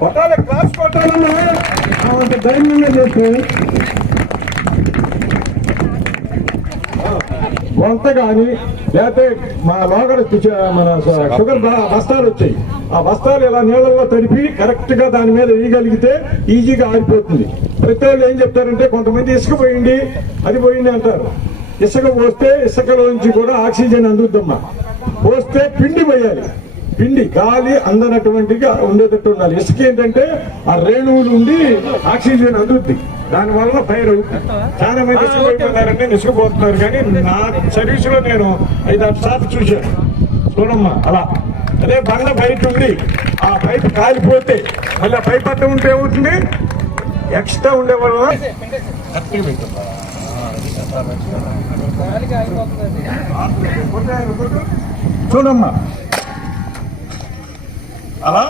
కొట్టాలి, క్లాస్ కొట్టాలన్నా అంత ధైర్యంగా చేస్తే వంత కానీ లేకపోతే మా లోగడ మన షుగర్ బస్తాలు వచ్చాయి. ఆ బస్తాలు ఇలా నీళ్ళల్లో తడిపి కరెక్ట్ గా దాని మీద వేయగలిగితే ఈజీగా ఆరిపోతుంది. ప్రతి వాళ్ళు ఏం చెప్తారంటే కొంతమంది ఇసుక పోయింది, అది పోయింది అంటారు. ఇసుక పోస్తే ఇసుకలోంచి కూడా ఆక్సిజన్ అందుద్దమ్మా. పోస్తే పిండి పోయాలి, పిండి గాలి అందనటువంటిగా ఉండేటట్టు ఉండాలి. ఇసుక ఏంటంటే ఆ రేణువులు ఉండి ఆక్సిజన్ అందుద్ది, దానివల్ల ఫైర్ అవుతుంది. చాలా మంది ఇసుకపోతున్నారంటే ఇసుకపోతున్నారు, కానీ నా సర్వీస్ లో నేను 5-6 సార్లు చూశాను. చూడమ్మా అలా. అదే బండ బయట ఉండి ఆ పైపు కాలిపోతే మళ్ళీ పైప్ అట్ట ఉంటే ఏమవుతుంది, ఎక్స్ట్రా ఉండే వల్ల చూడమ్మా అలా.